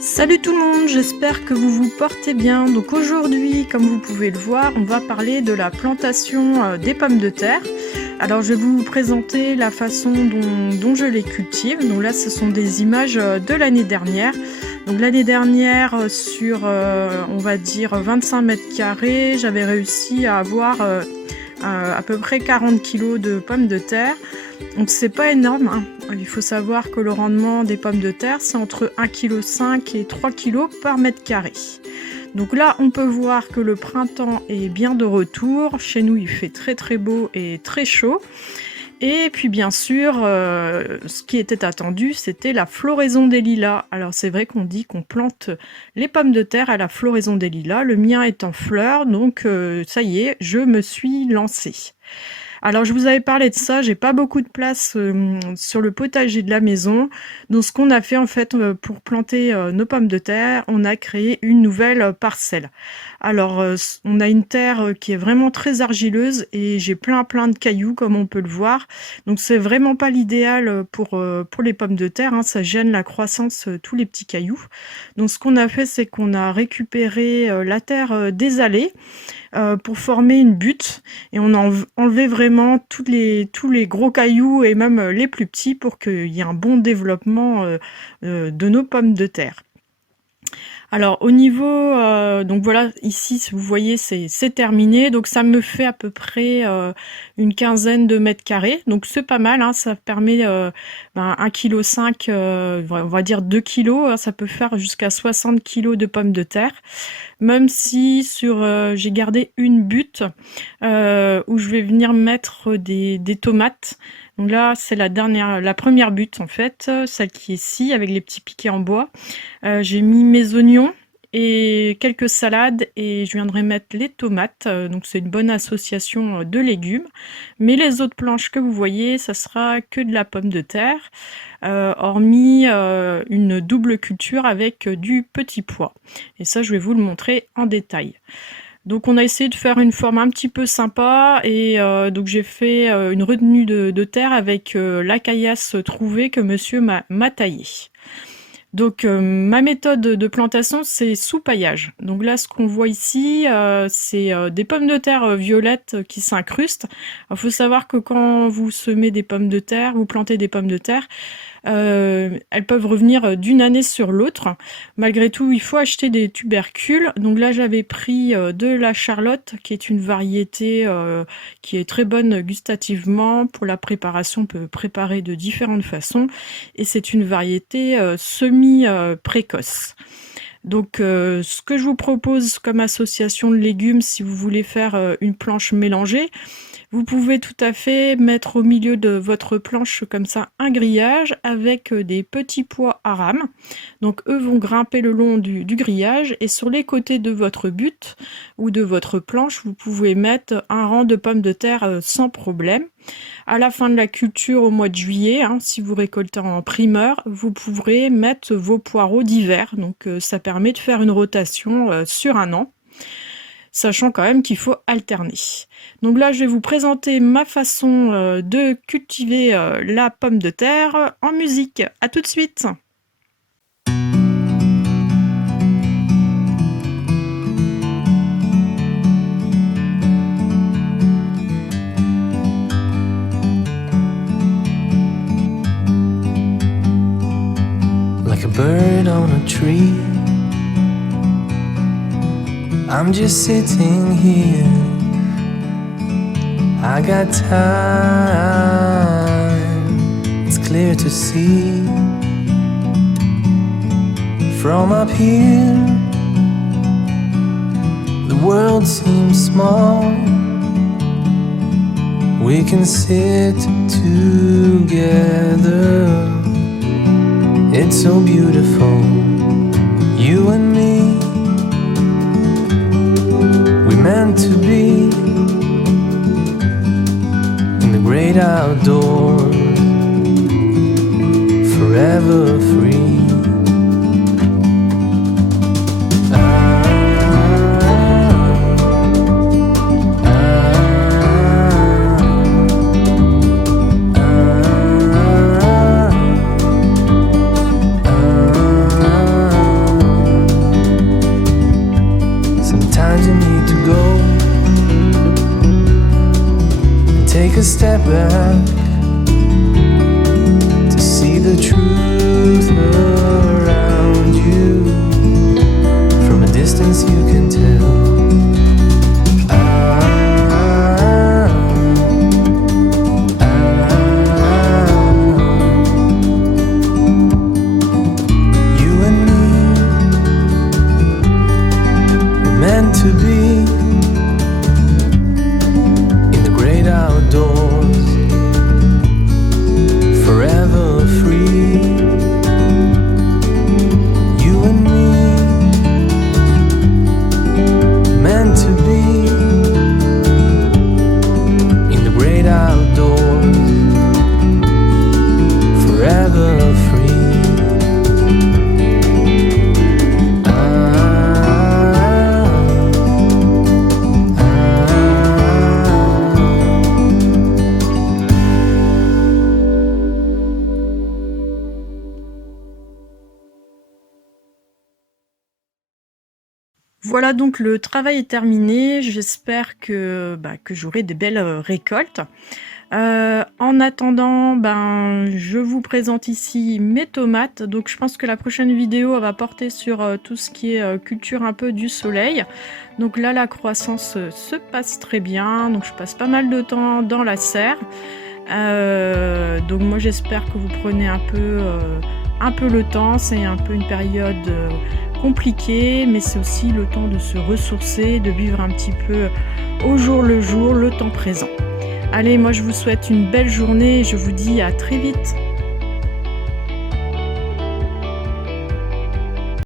Salut tout le monde, j'espère que vous vous portez bien. Donc aujourd'hui, comme vous pouvez le voir, on va parler de la plantation des pommes de terre. Alors je vais vous présenter la façon dont je les cultive. Donc là, ce sont des images de l'année dernière. Donc l'année dernière, sur on va dire 25 mètres carrés, j'avais réussi à avoir à peu près 40 kg de pommes de terre. Donc c'est pas énorme, hein. Il faut savoir que le rendement des pommes de terre, c'est entre 1,5 kg et 3 kg par mètre carré. Donc là, on peut voir que le printemps est bien de retour. Chez nous, il fait très très beau et très chaud. Et puis bien sûr, ce qui était attendu, c'était la floraison des lilas. Alors c'est vrai qu'on dit qu'on plante les pommes de terre à la floraison des lilas. Le mien est en fleurs, donc ça y est, je me suis lancée. Alors je vous avais parlé de ça, j'ai pas beaucoup de place sur le potager de la maison. Donc ce qu'on a fait en fait pour planter nos pommes de terre, on a créé une nouvelle parcelle. Alors on a une terre qui est vraiment très argileuse et j'ai plein de cailloux comme on peut le voir. Donc c'est vraiment pas l'idéal pour les pommes de terre, hein. Ça gêne la croissance, tous les petits cailloux. Donc ce qu'on a fait, c'est qu'on a récupéré la terre des allées pour former une butte et on a enlevé vraiment tous les gros cailloux et même les plus petits pour qu'il y ait un bon développement de nos pommes de terre. Alors au niveau, donc voilà, ici vous voyez c'est terminé, donc ça me fait à peu près une quinzaine de mètres carrés, donc c'est pas mal, hein, ça permet 1,5 kg, on va dire 2 kg, hein, ça peut faire jusqu'à 60 kg de pommes de terre, même si j'ai gardé une butte où je vais venir mettre des tomates. Donc là, c'est la première butte en fait, celle qui est ici avec les petits piquets en bois. J'ai mis mes oignons et quelques salades et je viendrai mettre les tomates. Donc c'est une bonne association de légumes. Mais les autres planches que vous voyez, ça sera que de la pomme de terre, hormis une double culture avec du petit pois. Et ça, je vais vous le montrer en détail. Donc on a essayé de faire une forme un petit peu sympa et donc j'ai fait une retenue de terre avec la caillasse trouvée que monsieur m'a taillée. Donc ma méthode de plantation, c'est sous paillage. Donc là, ce qu'on voit ici, c'est des pommes de terre violettes qui s'incrustent. Il faut savoir que quand vous semez des pommes de terre, vous plantez des pommes de terre, elles peuvent revenir d'une année sur l'autre. Malgré tout, il faut acheter des tubercules. Donc là, j'avais pris de la Charlotte, qui est une variété qui est très bonne gustativement. Pour la préparation, on peut préparer de différentes façons. Et c'est une variété semi-précoce. Donc ce que je vous propose comme association de légumes, si vous voulez faire une planche mélangée, vous pouvez tout à fait mettre au milieu de votre planche comme ça un grillage avec des petits pois à rame. Donc eux vont grimper le long du grillage et sur les côtés de votre butte ou de votre planche, vous pouvez mettre un rang de pommes de terre sans problème. À la fin de la culture au mois de juillet, hein, si vous récoltez en primeur, vous pourrez mettre vos poireaux d'hiver. Donc ça permet de faire une rotation sur un an, sachant quand même qu'il faut alterner. Donc là, je vais vous présenter ma façon de cultiver la pomme de terre en musique. À tout de suite! Like a bird on a tree, I'm just sitting here. I got time, it's clear to see. From up here, the world seems small. We can sit together. It's so beautiful, you and me. We meant to be in the great outdoors, forever free. a step back to see the truth around you. From a distance you can tell. You and me were meant to be in the great outdoors, forever free. You and me meant to be in the great outdoors, forever free. Voilà, donc le travail est terminé. J'espère que j'aurai des belles récoltes. En attendant, je vous présente ici mes tomates. Donc je pense que la prochaine vidéo elle va porter sur tout ce qui est culture un peu du soleil. Donc là, la croissance se passe très bien. Donc je passe pas mal de temps dans la serre. Donc moi, j'espère que vous prenez un peu le temps. C'est un peu une période compliquée, mais c'est aussi le temps de se ressourcer, de vivre un petit peu au jour le jour, le temps présent. Allez, moi je vous souhaite une belle journée et je vous dis à très vite.